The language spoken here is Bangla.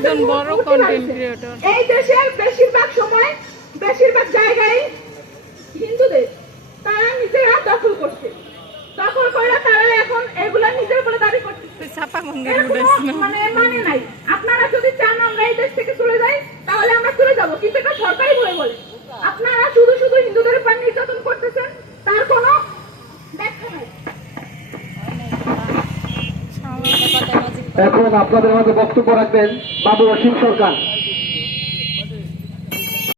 একজন বড় কন্টেন্ট ক্রিয়েটর। এই দেশের বেশিরভাগ সময় বেশিরভাগ জায়গায় হিন্দুদের তারা নিজেরা দখল করছে, দখল করে তারা এখন এগুলা নিজের বলে দাবি করছে। মানে নাই, আপনারা যদি চান আমরা এই দেশ থেকে চলে যাই তাহলে আমরা চলে যাব, কিন্তু এটা সরকারি বলে আপনারা শুধু শুধু হিন্দুদের উপর নির্যাতন করতেছেন, তার কোনো ব্যাখ্যা নাই। এখন আপনাদের মাঝে বক্তব্য রাখবেন বাবু অসীম সরকার।